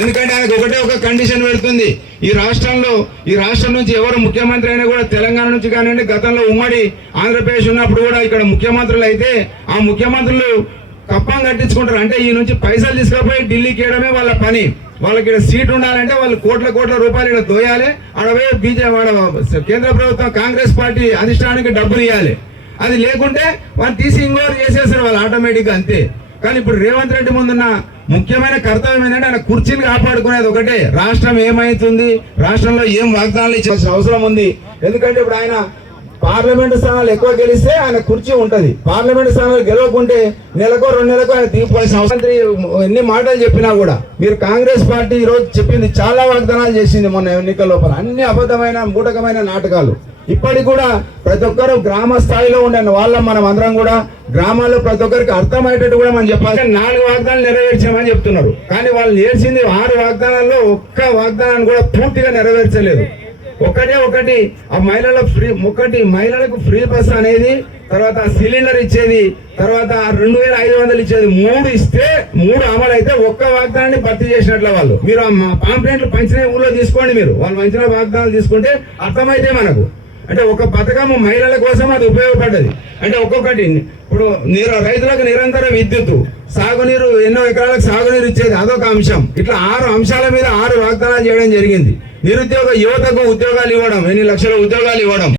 ఎందుకంటే ఆయనకు ఒకటే ఒక కండిషన్ పెడుతుంది, ఈ రాష్ట్రం నుంచి ఎవరు ముఖ్యమంత్రి అయినా కూడా తెలంగాణ నుంచి కానివ్వండి, గతంలో ఉమ్మడి ఆంధ్రప్రదేశ్ ఉన్నప్పుడు కూడా ఇక్కడ ముఖ్యమంత్రులు అయితే ఆ ముఖ్యమంత్రులు కప్పం కట్టించుకుంటారు. అంటే ఈ నుంచి పైసలు తీసుకుపోయి ఢిల్లీకి వేయడమే వాళ్ళ పని. వాళ్ళకి ఇక్కడ సీట్ ఉండాలంటే వాళ్ళు కోట్ల రూపాయలు ఇక్కడ దోయాలి, అడవే కేంద్ర ప్రభుత్వం కాంగ్రెస్ పార్టీ అధిష్టానానికి డబ్బులు ఇవ్వాలి. అది లేకుంటే వాళ్ళు తీసి ఇంకోరు చేసేస్తారు వాళ్ళు ఆటోమేటిక్గా, అంతే. కానీ ఇప్పుడు రేవంత్ రెడ్డి ముందున్న ముఖ్యమైన కర్తవ్యం ఏంటంటే ఆయన కుర్చీని కాపాడుకునేది ఒకటే. రాష్ట్రం ఏమైతుంది, రాష్ట్రంలో ఏం వాగ్దానాలు ఇచ్చాల్సిన అవసరం ఉంది. ఎందుకంటే ఇప్పుడు ఆయన పార్లమెంటు స్థానాలు ఎక్కువ గెలిస్తే ఆయన కుర్చీ ఉంటది, పార్లమెంటు స్థానాలు గెలవకుంటే నెలకో 2 నెలలకు ఆయన దిగిపోవాల్సిన అవసరం. ఎన్ని మాటలు చెప్పినా కూడా మీరు కాంగ్రెస్ పార్టీ ఈ రోజు చెప్పింది చాలా వాగ్దానాలు చేసింది మొన్న ఎన్నికల లోపల, అన్ని అబద్ధమైన మూటకమైన నాటకాలు. ఇప్పటికి కూడా ప్రతి ఒక్కరు గ్రామ స్థాయిలో ఉండే మనం అందరం కూడా గ్రామాల్లో ప్రతి ఒక్కరికి అర్థమయ్యేటట్టు కూడా మనం చెప్పాలి. 4 వాగ్దానాలు నెరవేర్చామని చెప్తున్నారు, కానీ వాళ్ళు చేసింది 6 వాగ్దానాల్లో ఒక్క వాగ్దానాన్ని కూడా పూర్తిగా నెరవేర్చలేదు. ఒకటి ఆ మహిళలకు ఫ్రీ బస్ అనేది, తర్వాత సిలిండర్ ఇచ్చేది, తర్వాత 2500 ఇచ్చేది, 3 ఇస్తే 3 అమలు అయితే ఒక్క వాగ్దానాన్ని భర్తీ చేసినట్ల వాళ్ళు. మీరు ఆ పాంప్లెంట్లు పంచిన ఊళ్ళో తీసుకోండి, మీరు వాళ్ళు పంచిన వాగ్దానాలు తీసుకుంటే అర్థమైతే మనకు. అంటే ఒక పథకం మహిళల కోసం అది ఉపయోగపడ్డది. అంటే ఒక్కొక్కటి ఇప్పుడు రైతులకు నిరంతర విద్యుత్, సాగునీరు, ఎన్నో ఎకరాలకు సాగునీరు ఇచ్చేది, అదొక అంశం. ఇట్లా 6 అంశాల మీద 6 వాగ్దానాలు చేయడం జరిగింది. నిరుద్యోగ యువతకు ఉద్యోగాలు ఇవ్వడం, ఎన్ని లక్షల ఉద్యోగాలు ఇవ్వడం.